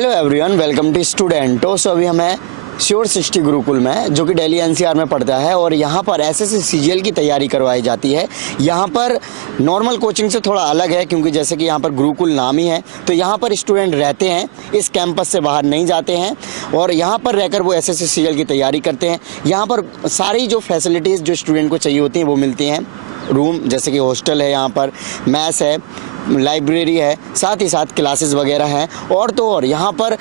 Hello everyone, welcome to स्टूडेंटो। So अभी हमें श्योर 60 गुरुकुल में, जो कि दिल्ली एनसीआर में पड़ता है, और यहाँ पर एसएससी सीजीएल की तैयारी करवाई जाती है। यहाँ पर नॉर्मल कोचिंग से थोड़ा अलग है, क्योंकि जैसे कि यहाँ पर गुरुकुल नाम ही है, तो यहाँ पर स्टूडेंट रहते हैं, इस कैंपस से बाहर नहीं जाते हैं और यहाँ पर रहकर वो एसएससी सीजीएल की तैयारी करते हैं। यहाँ पर सारी जो फैसिलिटीज़ जो स्टूडेंट को चाहिए होती हैं वो मिलती हैं। रूम जैसे कि हॉस्टल है, यहाँ पर मैस है, लाइब्रेरी है, साथ ही साथ क्लासेस वगैरह हैं। और तो और यहाँ पर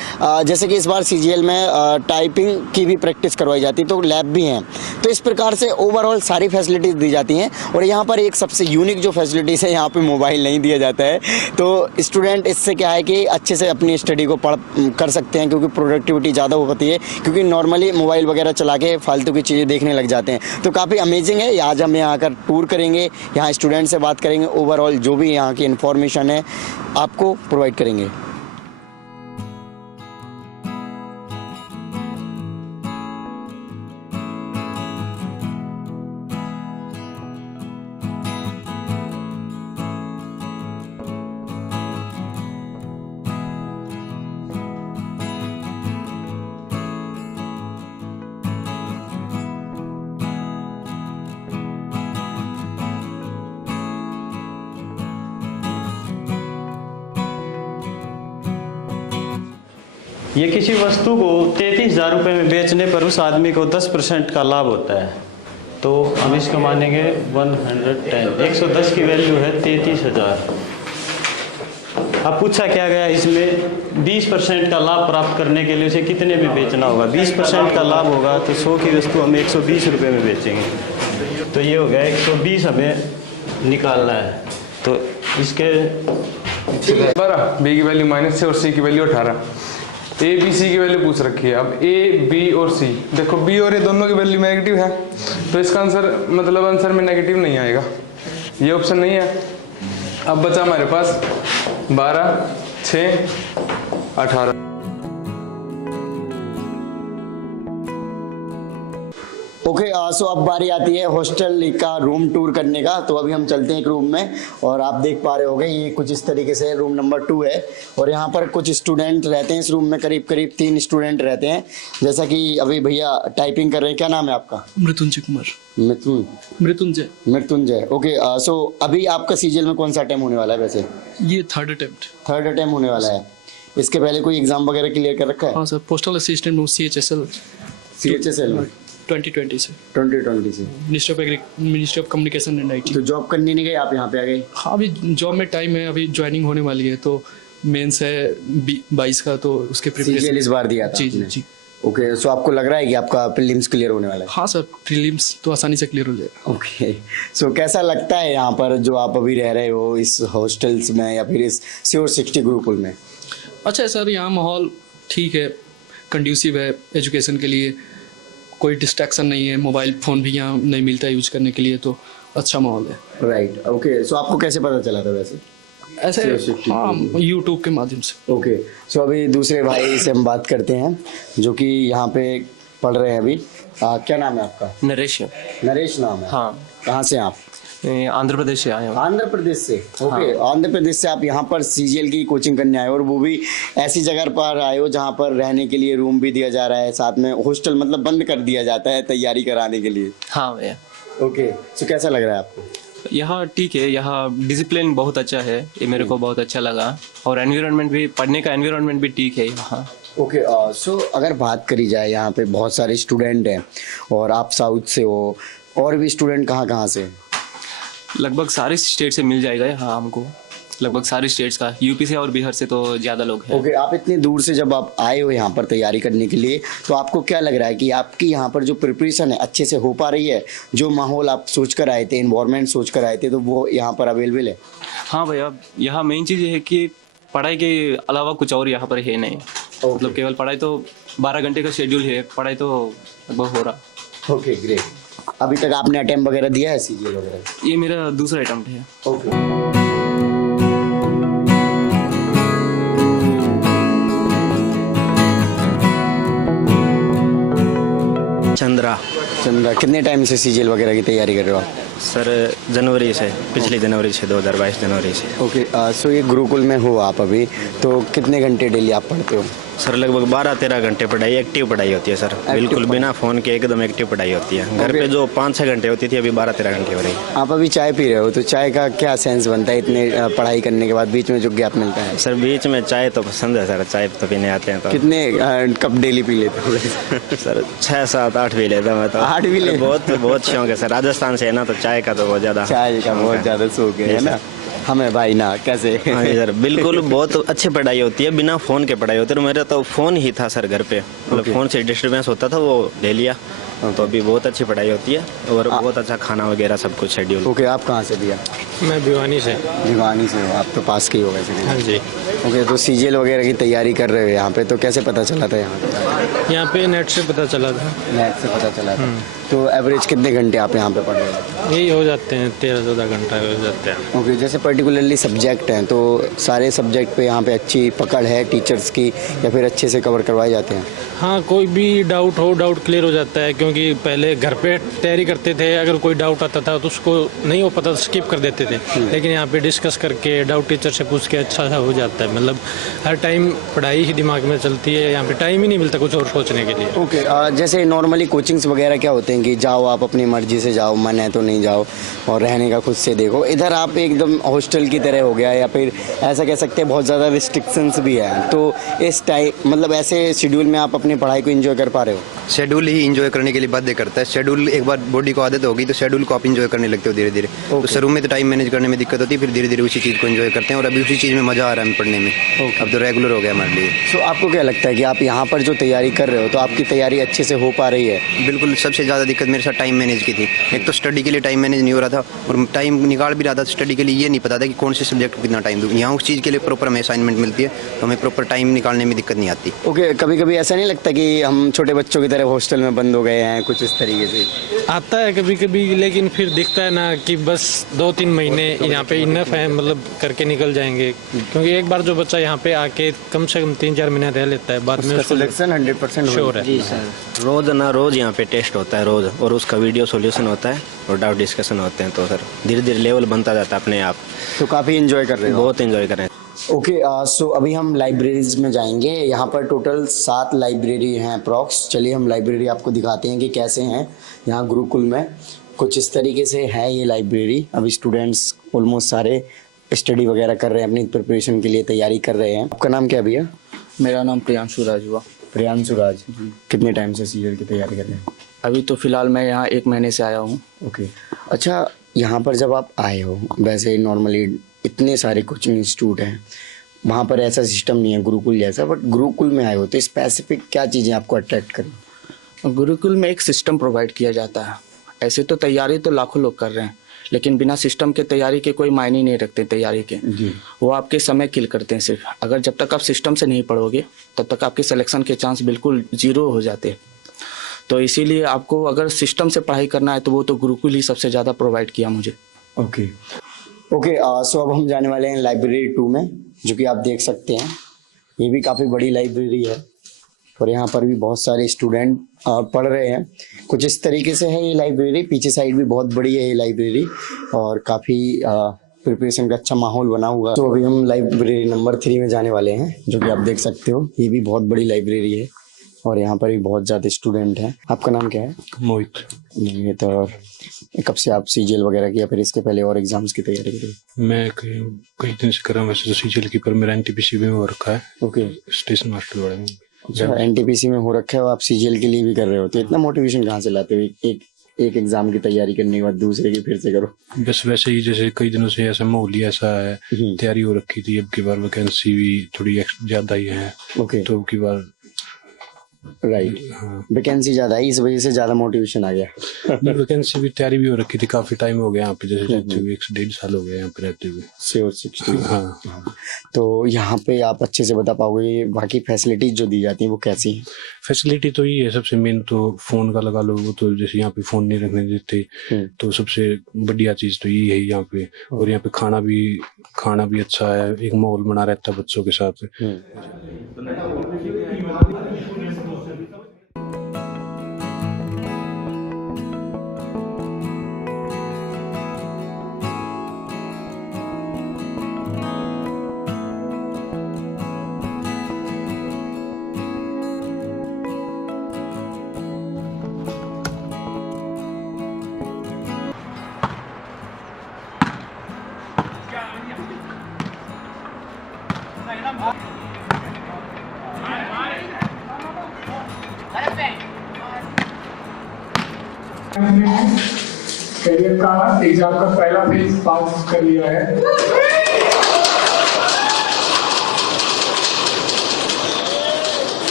जैसे कि इस बार सीजीएल में टाइपिंग की भी प्रैक्टिस करवाई जाती है, तो लैब भी हैं। तो इस प्रकार से ओवरऑल सारी फैसिलिटीज़ दी जाती हैं। और यहाँ पर एक सबसे यूनिक जो फैसिलिटीज़ है, यहाँ पे मोबाइल नहीं दिया जाता है। तो स्टूडेंट इससे क्या है कि अच्छे से अपनी स्टडी को कर सकते हैं, क्योंकि प्रोडक्टिविटी ज़्यादा होती है, क्योंकि नॉर्मली मोबाइल वगैरह चला के फालतू की चीज़ें देखने लग जाते हैं। तो काफ़ी अमेजिंग है। आज हम यहाँ आकर टूर करेंगे, यहाँ स्टूडेंट से बात करेंगे, ओवरऑल जो भी यहाँ की इन्फॉर्मेशन है आपको प्रोवाइड करेंगे। ये किसी वस्तु को 33,000 रुपये में बेचने पर उस आदमी को 10% का लाभ होता है। तो हम इसको मानेंगे 110। 110 की वैल्यू है 33,000। अब पूछा क्या गया, इसमें 20% का लाभ प्राप्त करने के लिए उसे कितने में बेचना होगा। 20% का लाभ होगा तो 100 की वस्तु हम 120 रुपये में बेचेंगे। तो ये हो गया 120 हमें निकालना है। तो इसके 12, बी की वैल्यू -6 और सी की वैल्यू 18। ए बी सी की वैल्यू पूछ रखी है। अब ए बी और सी, देखो बी और ए दोनों की वैल्यू नेगेटिव है, तो इसका आंसर मतलब आंसर में नेगेटिव नहीं आएगा, ये ऑप्शन नहीं है। अब बचा हमारे पास 12, 6, 18। ओके, सो अब बारी आती है हॉस्टल का रूम टूर करने का। तो अभी हम चलते हैं एक रूम में, और आप देख पा रहे होंगे ये कुछ इस तरीके से रूम नंबर 2 है। और यहाँ पर कुछ स्टूडेंट रहते हैं इस रूम में, करीब 3 स्टूडेंट रहते हैं। जैसा कि अभी भैया टाइपिंग कर रहे हैं। क्या नाम है आपका? मृत्युंजय कुमार। मृत्युंजय। ओके, सो अभी आपका सीजीएल में कौन सा अटेम्प्ट होने वाला है? वैसे ये थर्ड अटेम्प्ट होने वाला है। इसके पहले कोई एग्जाम वगैरह क्लियर कर रखा है? हाँ सर, पोस्टल असिस्टेंट में CHSL 2020 से ministry of communication and IT। तो जॉब करने नहीं गए आप, यहाँ पे आ गए? हाँ, अभी जॉब में टाइम है, अभी ज्वाइनिंग होने वाली है, तो मेंस है 22 का, तो उसके प्रिपरेशन इस बार दिया था जी जी। ओके, सो आपको लग रहा है कि आपका प्रीलिम्स क्लियर होने वाला है? हाँ सर, प्रीलिम्स तो आसानी से क्लियर हो जाएगा। ओके, सो कैसा लगता है यहाँ पर जो आप अभी रह रहे हो, इस हॉस्टल्स में या फिर इस श्योर 60 गुरुकुल में? अच्छा है सर, यहाँ माहौल ठीक है, कंड्यूसिव है एजुकेशन के लिए, कोई डिस्ट्रैक्शन नहीं है, मोबाइल फ़ोन भी यहाँ नहीं मिलता है यूज करने के लिए, तो अच्छा माहौल है। Right, okay. सो आपको कैसे पता चला था वैसे? ऐसे हाँ, यूट्यूब के माध्यम से। ओके, सो अभी दूसरे भाई से हम बात करते हैं, जो कि यहाँ पे पढ़ रहे हैं अभी। क्या नाम है आपका? नरेश नाम है। हाँ। कहाँ से आप? आंध्र प्रदेश से आए हैं। आंध्र प्रदेश से? ओके, आंध्र प्रदेश से आप यहाँ पर सीजीएल की कोचिंग करने आए हो, और वो भी ऐसी जगह पर आए हो जहाँ पर रहने के लिए रूम भी दिया जा रहा है, साथ में हॉस्टल मतलब बंद कर दिया जाता है तैयारी कराने के लिए। हाँ भैया। ओके, सो कैसा लग रहा है आपको? यहाँ ठीक है, यहाँ डिसिप्लिन बहुत अच्छा है, ये मेरे को बहुत अच्छा लगा, और एनवायरनमेंट भी, पढ़ने का एनवायरनमेंट भी ठीक है यहाँ। ओके, सो अगर बात करी जाए, यहाँ पे बहुत सारे स्टूडेंट हैं और आप साउथ से हो, और भी स्टूडेंट कहाँ से? लगभग सारे स्टेट से मिल जाएगा यहाँ हमको, लगभग सारे स्टेट्स का, यूपी से और बिहार से तो ज़्यादा लोग हैं। ओके, आप इतनी दूर से जब आप आए हो यहाँ पर तैयारी करने के लिए, तो आपको क्या लग रहा है कि आपकी यहाँ पर जो प्रिपरेशन है अच्छे से हो पा रही है? जो माहौल आप सोच कर आए थे, इन्वायरमेंट सोच कर आए थे, तो वो यहाँ पर अवेलेबल है? हाँ भैया, यहाँ मेन चीज़ ये है कि पढ़ाई के अलावा कुछ और यहाँ पर है नहीं। मतलब केवल पढ़ाई, तो 12 घंटे का शेड्यूल है, पढ़ाई तो लगभग हो रहा। Okay, great. अभी तक आपने अटेम्प्ट वगैरह दिया है सीजीएल वगैरह? ये मेरा दूसरा अटेम्प्ट है। ओके। चंद्रा, कितने टाइम से सीजीएल वगैरह की तैयारी कर रहे हो आप? सर जनवरी से, पिछली जनवरी से, 2022 जनवरी से। ओके, सो ये गुरुकुल में हो आप अभी, तो कितने घंटे डेली आप पढ़ते हो? सर लगभग 12-13 घंटे पढ़ाई, एक्टिव पढ़ाई होती है सर, बिल्कुल बिना फ़ोन के एकदम एक्टिव पढ़ाई होती है। घर पे जो 5-6 घंटे होती थी, अभी 12-13 घंटे हो रही है। आप अभी चाय पी रहे हो, तो चाय का क्या सेंस बनता है इतने पढ़ाई करने के बाद बीच में जो गैप मिलता है? सर बीच में चाय तो पसंद है सर, चाय तो पीने आते हैं तो। कितने कप डेली पी लेते हो? सर 6, 7, 8 भी लेता हूँ मैं तो। 8 भी ले? बहुत शौक है सर, राजस्थान से है ना, तो चाय का तो बहुत ज़्यादा चाय का बहुत ज़्यादा शौक है ना हमें भाई ना, कैसे? हाँ जी सर, बिल्कुल बहुत अच्छी पढ़ाई होती है, बिना फ़ोन के पढ़ाई होती है। मेरा तो फ़ोन ही था सर घर पे, मतलब फ़ोन से डिस्टर्बेंस होता था, वो ले लिया। तो अभी बहुत अच्छी पढ़ाई होती है और बहुत अच्छा खाना वगैरह सब कुछ शेड्यूल। ओके, आप कहाँ से भैया? मैं भिवानी से। भिवानी से हो आप, तो पास के ही हो वैसे? हाँ जी। ओके, तो सीजीएल वगैरह की तैयारी कर रहे हो यहाँ पे, तो कैसे पता चला था यहाँ पे नेट से पता चला था। नेट से पता चला था। तो एवरेज कितने घंटे आप यहाँ पे पढ़ रहे हो? यही हो जाते हैं, 13-14 घंटा हो जाते हैं। ओके, जैसे पर्टिकुलरली सब्जेक्ट हैं, तो सारे सब्जेक्ट पे यहाँ पे अच्छी पकड़ है टीचर्स की, या फिर अच्छे से कवर करवाए जाते हैं? हाँ, कोई भी डाउट हो, डाउट क्लियर हो जाता है, क्योंकि पहले घर पे तैयारी करते थे, अगर कोई डाउट आता था तो उसको नहीं हो पता तो स्किप कर देते थे, लेकिन यहाँ पे डिस्कस करके डाउट टीचर से पूछ के अच्छा सा हो जाता है। मतलब हर टाइम पढ़ाई ही दिमाग में चलती है, यहाँ पे टाइम ही नहीं मिलता कुछ और सोचने के लिए। ओके, जैसे नॉर्मली कोचिंग्स वगैरह क्या होते हैं कि जाओ आप अपनी मर्जी से जाओ, मन है तो नहीं जाओ, और रहने का खुद से देखो। इधर आप एकदम हॉस्टल की तरह हो गया, या फिर ऐसा कह सकते हैं बहुत ज़्यादा रिस्ट्रिक्शंस भी है, तो इस टाइम मतलब ऐसे शेड्यूल में आप अपनी पढ़ाई को एंजॉय कर पा रहे हो? शेड्यूल ही एंजॉय करने के लिए बाध्य करता है। शेड्यूल एक बार बॉडी को आदत होगी तो शेड्यूल को आप एंजॉय करने लगते हो धीरे धीरे। तो शुरू में तो टाइम मैनेज करने में दिक्कत होती है, फिर धीरे धीरे उसी चीज़ को एंजॉय करते हैं, और अभी उसी चीज़ में मज़ा आ रहा है पढ़ने में। अब तो रेगुलर हो गया हमारे लिए। तो आपको क्या लगता है कि आप यहाँ पर जो तैयारी कर रहे हो, तो आपकी तैयारी अच्छे से हो पा रही है? बिल्कुल, सबसे ज़्यादा दिक्कत मेरे साथ टाइम मैनेज की थी। एक तो स्टडी के लिए टाइम मैनेज नहीं हो रहा था, और टाइम निकाल भी रहा था स्टडी के लिए, ये नहीं पता था कि कौन से सब्जेक्ट को कितना टाइम दूँ। यहाँ उस चीज़ के लिए प्रॉपर हमें असाइनमेंट मिलती है, तो हमें प्रॉपर टाइम निकालने में दिक्कत नहीं आती। ओके, कभी कभी ऐसा नहीं लगता कि हम छोटे बच्चों की तरह हॉस्टल में बंद हो गए हैं, कुछ इस तरीके से? आता है कभी कभी, लेकिन फिर दिखता है ना कि बस 2-3 महीने यहाँ पे इनफ है, मतलब करके निकल जाएंगे, क्योंकि एक बार जो बच्चा यहाँ पे आके कम से कम 3-4 महीने रह लेता है, बाद में उसको सिलेक्शन 100% श्योर है। जी सर, रोज़ यहाँ पे टेस्ट होता है रोज़, और उसका वीडियो सॉल्यूशन होता है और डाउट डिस्कशन होते हैं, तो सर धीरे धीरे लेवल बनता जाता है अपने आप। तो काफ़ी एंजॉय कर रहे हो? बहुत एंजॉय कर रहे हैं। ओके, सो अभी हम लाइब्रेरीज में जाएंगे। यहाँ पर टोटल 7 लाइब्रेरी हैं अप्रॉक्स। चलिए हम लाइब्रेरी आपको दिखाते हैं कि कैसे हैं यहाँ गुरुकुल में। कुछ इस तरीके से है ये लाइब्रेरी। अभी स्टूडेंट्स ऑलमोस्ट सारे स्टडी वगैरह कर रहे हैं, अपनी प्रिपरेशन के लिए तैयारी कर रहे हैं। आपका नाम क्या भैया? मेरा नाम प्रियांशु राज हुआ। प्रियांशु राज, कितने टाइम से सीरियल की तैयारी कर रहे हैं? अभी तो फ़िलहाल मैं यहाँ 1 महीने से आया हूँ। ओके, अच्छा, यहाँ पर जब आप आए हो, वैसे नॉर्मली इतने सारे कोचिंग इंस्टीट्यूट हैं, वहाँ पर ऐसा सिस्टम नहीं है गुरुकुल जैसा, बट गुरुकुल में आए हो तो स्पेसिफिक क्या चीज़ें आपको अट्रैक्ट करें? गुरुकुल में एक सिस्टम प्रोवाइड किया जाता है। ऐसे तो तैयारी तो लाखों लोग कर रहे हैं, लेकिन बिना सिस्टम के तैयारी के कोई मायने नहीं रखते तैयारी के। वो आपके समय किल करते हैं सिर्फ। अगर जब तक आप सिस्टम से नहीं पढ़ोगे तब तक आपके सिलेक्शन के चांस बिल्कुल 0 हो जाते हैं। तो इसीलिए आपको अगर सिस्टम से पढ़ाई करना है तो वो तो गुरुकुल ही सबसे ज़्यादा प्रोवाइड किया मुझे। ओके, सो अब हम जाने वाले हैं लाइब्रेरी 2 में, जो कि आप देख सकते हैं। ये भी काफ़ी बड़ी लाइब्रेरी है और यहाँ पर भी बहुत सारे स्टूडेंट पढ़ रहे हैं। कुछ इस तरीके से है ये लाइब्रेरी। पीछे साइड भी बहुत बड़ी है ये लाइब्रेरी और काफ़ी प्रिपरेशन का अच्छा माहौल बना हुआ है। तो अभी हम लाइब्रेरी नंबर 3 में जाने वाले हैं, जो कि आप देख सकते हो। ये भी बहुत बड़ी लाइब्रेरी है और यहाँ पर भी बहुत ज़्यादा स्टूडेंट हैं। आपका नाम क्या है? मोहित। और कब से आप सीजीएल वगैरह की या फिर इसके पहले और एग्जाम्स की तैयारी कर रहे हो? मैं कई दिन से कर रहा हूँ वैसे तो सीजीएल की, पर मेरा एनटीपीसी में हो रखा है। ओके, स्टेशन मास्टर वाले में। अच्छा, एनटीपीसी में हो रखा है और आप सीजीएल के लिए भी कर रहे हो, तो इतना मोटिवेशन कहाँ से लाते हो? एक एग्जाम की तैयारी करने के बाद दूसरे की फिर से करो? बस वैसे ही, जैसे कई दिनों से ऐसा माहौल ही ऐसा है, तैयारी हो रखी थी। अब की बार वैकेंसी भी थोड़ी ज्यादा ही है। ओके, तो अब की बार राइट, वैकेंसी ज्यादा है, इस वजह से ज्यादा मोटिवेशन आ गया। वैकेंसी भी, तैयारी भी हो रखी थी। काफी टाइम हो गया यहाँ पे, जैसे रहते हुए 1 से 1.5 साल हो गया यहाँ पे रहते हुए। 60। हाँ, तो यहाँ पे आप अच्छे से बता पाओगे बाकी फैसिलिटीज जो दी जाती हैं वो कैसी हैं? फैसिलिटी तो ये है, सबसे मेन तो फोन का लगा लो। वो तो जैसे यहाँ पे फोन नहीं रखने देते, तो सबसे बढ़िया चीज तो ये है यहाँ पे। और यहाँ पे खाना भी अच्छा है, एक माहौल बना रहता है बच्चों के साथ। कैरियर का एग्जाम का पहला फेज पास कर लिया है।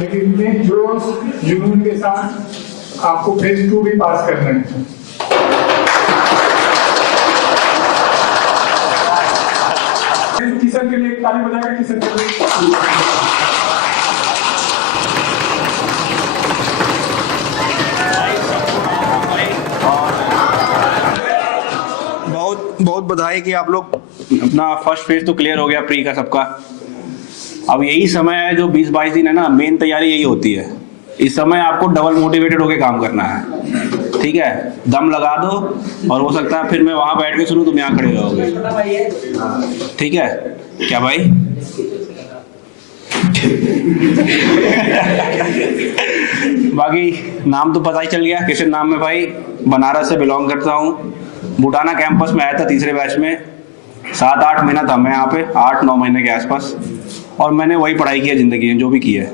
लेकिन इतने जोश जुनून के साथ आपको फेज 2 भी पास करना है। किशन के लिए ताली बजाएगा। किशन के लिए बहुत बधाई कि आप लोग अपना फर्स्ट फेज तो क्लियर हो गया प्री का सबका। अब यही समय है जो 20-22 दिन है ना, मेन तैयारी यही होती है। इस समय आपको डबल मोटिवेटेड होकर काम करना है, ठीक है। दम लगा दो और हो सकता है फिर मैं वहां बैठ के सुनूं तुम यहाँ खड़े रहोगे, ठीक है क्या भाई? बाकी नाम तो पता ही चल गया, किशन नाम में भाई, बनारस से बिलोंग करता हूँ। बुटाना कैंपस में आया था तीसरे बैच में, 7-8 महीना था मैं यहाँ पे, 8-9 महीने के आसपास, और मैंने वही पढ़ाई की है जिंदगी में जो भी की है,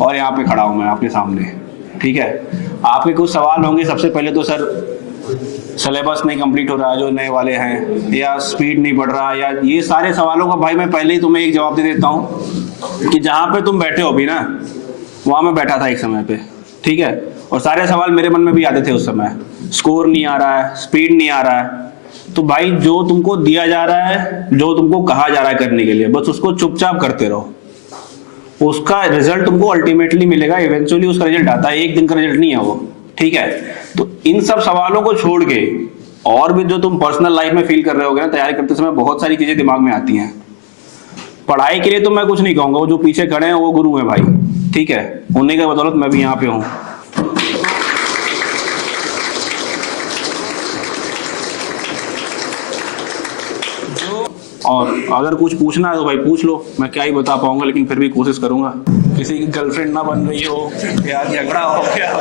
और यहाँ पे खड़ा हूँ मैं आपके सामने, ठीक है। आपके कुछ सवाल होंगे। सबसे पहले तो सर सिलेबस नहीं कंप्लीट हो रहा जो नए वाले हैं, या स्पीड नहीं बढ़ रहा, या ये सारे सवालों का भाई मैं पहले ही तुम्हें एक जवाब दे देता हूँ कि जहाँ पे तुम बैठे हो भी ना, वहाँ मैं बैठा था एक समय पे, ठीक है। और सारे सवाल मेरे मन में भी आते थे उस समय। स्कोर नहीं आ रहा है, स्पीड नहीं आ रहा है, तो भाई जो तुमको दिया जा रहा है, जो तुमको कहा जा रहा है करने के लिए, बस उसको चुपचाप करते रहो। उसका रिजल्ट तुमको अल्टीमेटली मिलेगा, इवेंचुअली उसका रिजल्ट आता है, एक दिन का रिजल्ट नहीं है वो, ठीक है। तो इन सब सवालों को छोड़ के और भी जो तुम पर्सनल लाइफ में फील कर रहे होगे ना, तैयारी करते समय बहुत सारी चीजें दिमाग में आती हैं। पढ़ाई के लिए तो मैं कुछ नहीं कहूंगा, वो जो पीछे खड़े हैं वो गुरु हैं भाई, ठीक है। उन्हीं के बदौलत मैं भी यहाँ पे हूँ। और अगर कुछ पूछना है तो भाई पूछ लो, मैं क्या ही बता पाऊंगा, लेकिन फिर भी कोशिश करूंगा। किसी की गर्लफ्रेंड ना बन रही हो या झगड़ा हो गया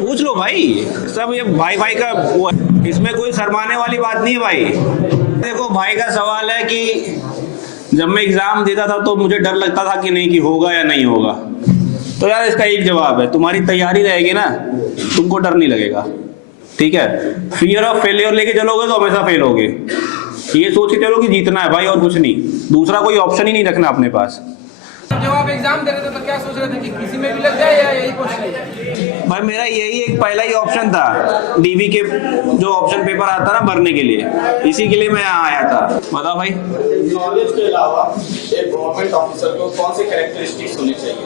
पूछ लो भाई, सब ये भाई भाई का वो है, इसमें कोई शर्माने वाली बात नहीं है भाई। देखो भाई का सवाल है कि जब मैं एग्जाम देता था तो मुझे डर लगता था कि नहीं कि होगा या नहीं होगा, तो यार इसका एक जवाब है, तुम्हारी तैयारी रहेगी ना, तुमको डर नहीं लगेगा, ठीक है। फियर ऑफ फेलियर लेके चलोगे तो हमेशा फेल होगे। ये सोच के चलो कि जीतना है भाई और कुछ नहीं, दूसरा कोई ऑप्शन ही नहीं रखना अपने पास। जब आप एग्जाम दे रहे थे तो क्या सोच रहे थे कि किसी में भी लग जाए या यही क्वेश्चन है? भाई मेरा यही एक पहला ही ऑप्शन था, डीवी के जो ऑप्शन पेपर आता ना भरने के लिए, इसी के लिए मैं यहाँ आया था। बताओ भाई। नॉलेज के अलावा एक गवर्नमेंट ऑफिसर को कौन सी कैरेक्टरिस्टिक्स होनी चाहिए?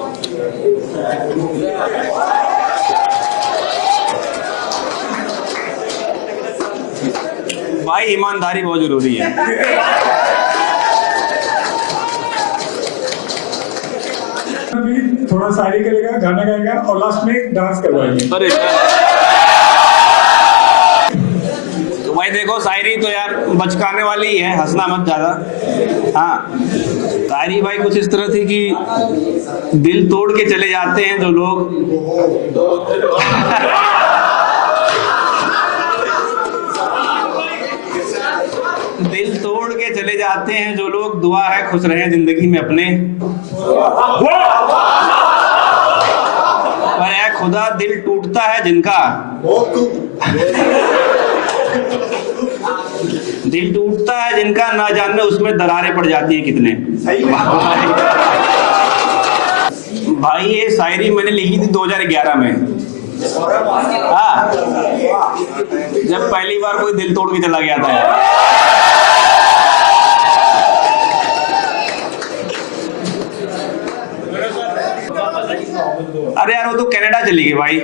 भाई ईमानदारी बहुत जरूरी है। थोड़ा शायरी करेगा, गाना गाएगा और लास्ट में डांस करवाएंगे। अरे तो भाई देखो, शायरी तो यार बचकाने वाली ही है, हंसना मत ज्यादा। हाँ, शायरी भाई कुछ इस तरह थी कि दिल तोड़ के चले जाते हैं जो लोग दिल तोड़ के चले जाते हैं जो लोग, दुआ है खुश रहे जिंदगी में अपने। पर ऐ खुदा दिल टूटता है जिनका, दिल टूटता है जिनका, ना जाने उसमें दरारें पड़ जाती है कितने। भाई ये शायरी मैंने लिखी थी 2011 में। हाँ, जब पहली बार कोई दिल तोड़ के चला गया था यार। अरे यार वो तो कनाडा चली गई भाई।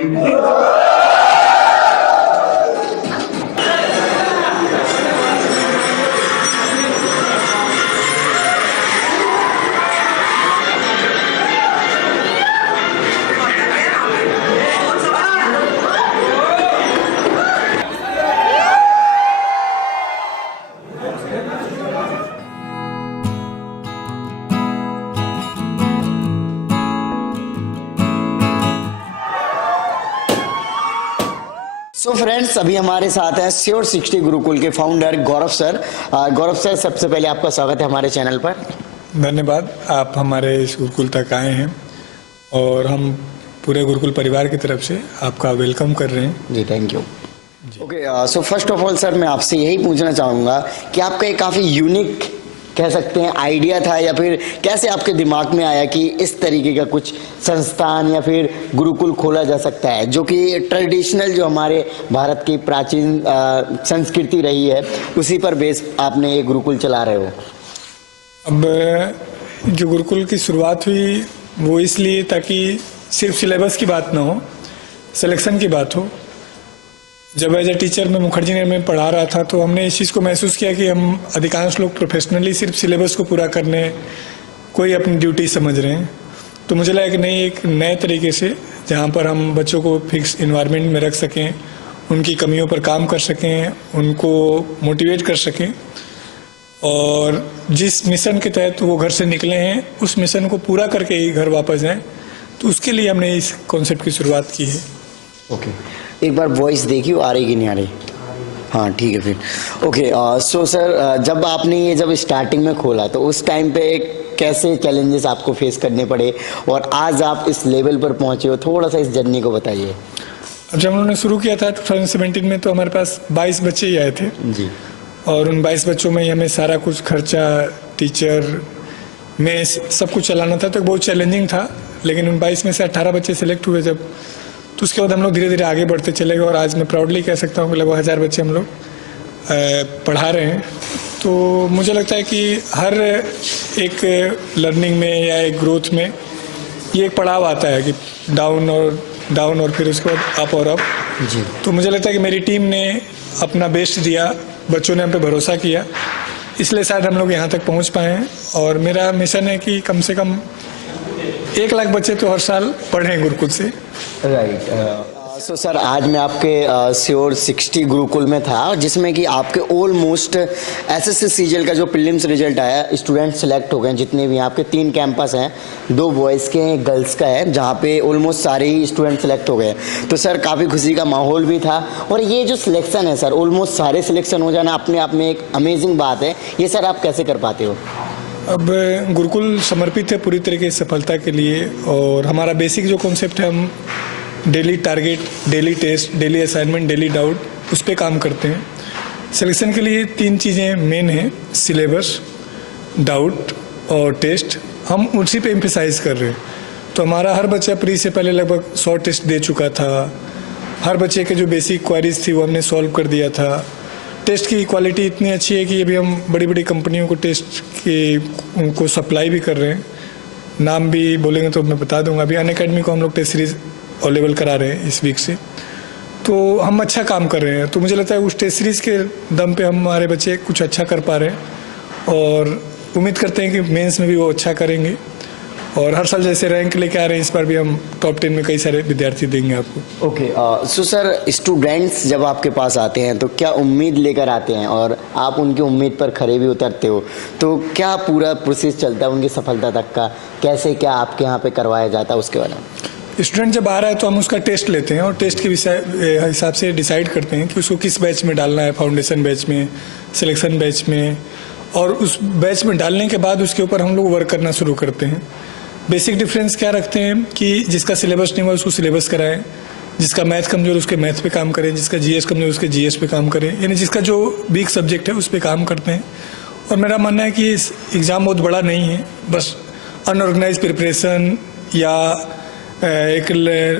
सो फ्रेंड्स, अभी हमारे साथ हैं श्योर 60 गुरुकुल के फाउंडर गौरव सर। गौरव सर, सबसे पहले आपका स्वागत है हमारे चैनल पर। धन्यवाद, आप हमारे इस गुरुकुल तक आए हैं और हम पूरे गुरुकुल परिवार की तरफ से आपका वेलकम कर रहे हैं। जी, thank you. Okay, so first of all sir, मैं आपसे यही पूछना चाहूँगा कि आपका एक काफ़ी यूनिक कह सकते हैं आइडिया था, या फिर कैसे आपके दिमाग में आया कि इस तरीके का कुछ संस्थान या फिर गुरुकुल खोला जा सकता है, जो कि ट्रेडिशनल जो हमारे भारत की प्राचीन संस्कृति रही है उसी पर बेस आपने ये गुरुकुल चला रहे हो। अब जो गुरुकुल की शुरुआत हुई वो इसलिए ताकि सिर्फ सिलेबस की बात ना हो, सिलेक्शन की बात हो। जब एज ए टीचर मैं मुखर्जी नगर में पढ़ा रहा था तो हमने इस चीज़ को महसूस किया कि हम अधिकांश लोग प्रोफेशनली सिर्फ सिलेबस को पूरा करने कोई अपनी ड्यूटी समझ रहे हैं। तो मुझे लगा कि नहीं, एक नए तरीके से जहाँ पर हम बच्चों को फिक्स इन्वायरमेंट में रख सकें, उनकी कमियों पर काम कर सकें, उनको मोटिवेट कर सकें, और जिस मिशन के तहत वो घर से निकले हैं उस मिशन को पूरा करके ही घर वापस जाएं, तो उसके लिए हमने इस कॉन्सेप्ट की शुरुआत की है। ओके, एक बार वॉइस देखिए आ रही कि नहीं आ रही? हाँ, ठीक है फिर। ओके, सो सर, जब आपने ये जब स्टार्टिंग में खोला तो उस टाइम पे कैसे चैलेंजेस आपको फेस करने पड़े और आज आप इस लेवल पर पहुंचे हो, थोड़ा सा इस जर्नी को बताइए। अब जब उन्होंने शुरू किया था 2017 में तो हमारे पास 22 बच्चे ही आए थे जी, और उन 22 बच्चों में ही हमें सारा कुछ खर्चा, टीचर में सब कुछ चलाना था, तो बहुत चैलेंजिंग था। लेकिन उन 22 में से 18 बच्चे सिलेक्ट हुए जब, तो उसके बाद हम लोग धीरे धीरे आगे बढ़ते चले गए और आज मैं प्राउडली कह सकता हूँ कि लगभग 1000 बच्चे हम लोग पढ़ा रहे हैं। तो मुझे लगता है कि हर एक लर्निंग में या एक ग्रोथ में ये एक पड़ाव आता है कि डाउन और फिर उसके बाद अप और अप जी। तो मुझे लगता है कि मेरी टीम ने अपना बेस्ट दिया, बच्चों ने हम पे भरोसा किया, इसलिए शायद हम लोग यहाँ तक पहुँच पाए हैं। और मेरा मिशन है कि कम से कम 1 लाख बच्चे तो हर साल पढ़ें गुरुकुल से। राइट। सो सर, आज मैं आपके श्योर 60 गुरुकुल में था, जिसमें कि आपके ऑलमोस्ट एसएससी सीजीएल का जो प्रीलिम्स रिजल्ट आया, स्टूडेंट सेलेक्ट हो गए जितने भी। आपके 3 कैंपस हैं, 2 बॉयज़ के हैं, गर्ल्स का है, जहाँ पे ऑलमोस्ट सारे ही स्टूडेंट सेलेक्ट हो गए। तो सर, काफ़ी खुशी का माहौल भी था। और ये जो सिलेक्शन है सर, ऑलमोस्ट सारे सिलेक्शन हो जाना अपने आप में एक अमेजिंग बात है। ये सर आप कैसे कर पाते हो? अब गुरुकुल समर्पित है पूरी तरीके से सफलता के लिए, और हमारा बेसिक जो कॉन्सेप्ट है, हम daily target, daily test, daily assignment, daily doubt, उस पर काम करते हैं। सिलेक्शन के लिए 3 चीज़ें मेन हैं, सिलेबस, डाउट और टेस्ट। हम उसी पे एम्फेसाइज कर रहे हैं। तो हमारा हर बच्चा प्री से पहले लगभग 100 टेस्ट दे चुका था। हर बच्चे के जो बेसिक क्वारीज थी वो हमने सॉल्व कर दिया था। टेस्ट की क्वालिटी इतनी अच्छी है कि अभी हम बड़ी बड़ी कंपनियों को टेस्ट के उनको सप्लाई भी कर रहे हैं। नाम भी बोलेंगे तो मैं बता दूंगा। अभी अनअकैडमी को हम लोग टेस्ट सीरीज अवेलेबल करा रहे हैं इस वीक से, तो हम अच्छा काम कर रहे हैं। तो मुझे लगता है उस टेस्ट सीरीज के दम पे हमारे बच्चे कुछ अच्छा कर पा रहे हैं, और उम्मीद करते हैं कि मेंस में भी वो अच्छा करेंगे। और हर साल जैसे रैंक लेके आ रहे हैं, इस बार भी हम टॉप 10 में कई सारे विद्यार्थी देंगे आपको। ओके, सो सर, स्टूडेंट्स जब आपके पास आते हैं तो क्या उम्मीद लेकर आते हैं और आप उनकी उम्मीद पर खरे भी उतरते हो, तो क्या पूरा प्रोसेस चलता है उनकी सफलता तक का? कैसे क्या आपके यहाँ पे करवाया जाता है उसके बारे में? स्टूडेंट जब आ रहा है तो हम उसका टेस्ट लेते हैं और टेस्ट के हिसाब से डिसाइड करते हैं कि उसको किस बैच में डालना है, फाउंडेशन बैच में, सिलेक्शन बैच में। और उस बैच में डालने के बाद उसके ऊपर हम लोग वर्क करना शुरू करते हैं। बेसिक डिफरेंस क्या रखते हैं कि जिसका सिलेबस नहीं हुआ उसको सिलेबस कराएं, जिसका मैथ कमजोर उसके मैथ पे काम करें, जिसका जीएस कमजोर उसके जीएस पे काम करें, यानी जिसका जो वीक सब्जेक्ट है उस पर काम करते हैं। और मेरा मानना है कि इस एग्ज़ाम बहुत बड़ा नहीं है, बस अनऑर्गेनाइज प्रिपरेशन या एक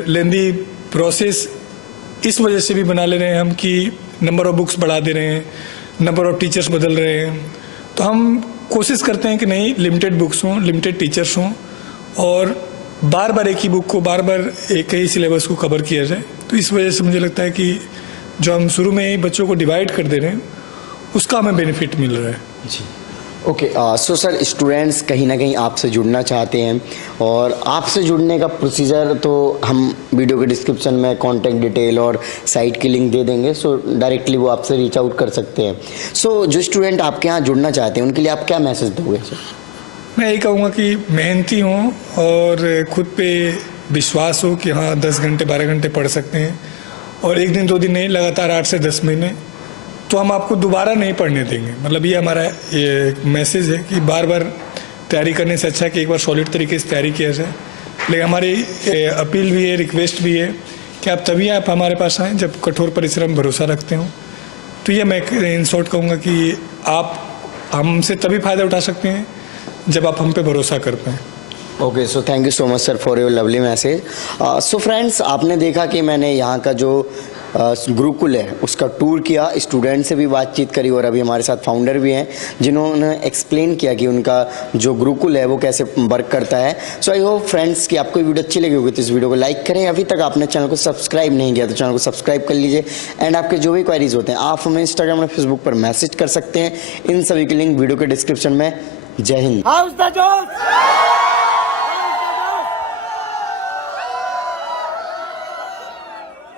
लेंदी प्रोसेस इस वजह से भी बना ले रहे हैं हम कि नंबर ऑफ बुक्स बढ़ा दे रहे हैं, नंबर ऑफ टीचर्स बदल रहे हैं। तो हम कोशिश करते हैं कि नहीं, लिमिटेड बुक्स हों, लिमिटेड टीचर्स हों, और बार बार एक ही बुक को, बार बार एक ही सिलेबस को कवर किया जाए। तो इस वजह से मुझे लगता है कि जो हम शुरू में ही बच्चों को डिवाइड कर दे रहे हैं उसका हमें बेनिफिट मिल रहा है। जी, ओके। सो सर, स्टूडेंट्स कहीं ना कहीं आपसे जुड़ना चाहते हैं, और आपसे जुड़ने का प्रोसीजर तो हम वीडियो के डिस्क्रिप्शन में कॉन्टैक्ट डिटेल और साइट की लिंक दे देंगे, सो डायरेक्टली वो आपसे रीच आउट कर सकते हैं। सो जो स्टूडेंट आपके यहाँ जुड़ना चाहते हैं उनके लिए आप क्या मैसेज दोगे सर? मैं यही कहूँगा कि मेहनती हों और खुद पे विश्वास हो कि हाँ 10 घंटे 12 घंटे पढ़ सकते हैं, और 1 दिन 2 दिन नहीं, लगातार 8 से 10 महीने, तो हम आपको दोबारा नहीं पढ़ने देंगे। मतलब ये हमारा ये मैसेज है कि बार बार तैयारी करने से अच्छा है कि एक बार सॉलिड तरीके से तैयारी किया जाए। लेकिन हमारी अपील भी है, रिक्वेस्ट भी है कि आप हमारे पास आएँ जब कठोर परिश्रम भरोसा रखते हो। तो ये मैं इन शॉर्ट कहूँगा कि आप हमसे तभी फ़ायदा उठा सकते हैं जब आप हम पे भरोसा कर पाएँ। Okay, so thank you so much sir for your lovely message. So friends, आपने देखा कि मैंने यहाँ का जो गुरुकुल है उसका टूर किया, स्टूडेंट से भी बातचीत करी और अभी हमारे साथ फाउंडर भी हैं जिन्होंने एक्सप्लेन किया कि उनका जो गुरुकुल है वो कैसे वर्क करता है। सो आई होप फ्रेंड्स कि आपको वीडियो अच्छी लगी होगी तो इस वीडियो को लाइक करें। अभी तक आपने चैनल को सब्सक्राइब नहीं किया तो चैनल को सब्सक्राइब कर लीजिए। एंड आपके जो भी क्वेरीज होते हैं आप हमें इंस्टाग्राम और फेसबुक पर मैसेज कर सकते हैं। इन सभी के लिंक वीडियो के डिस्क्रिप्शन में। जय हिंद।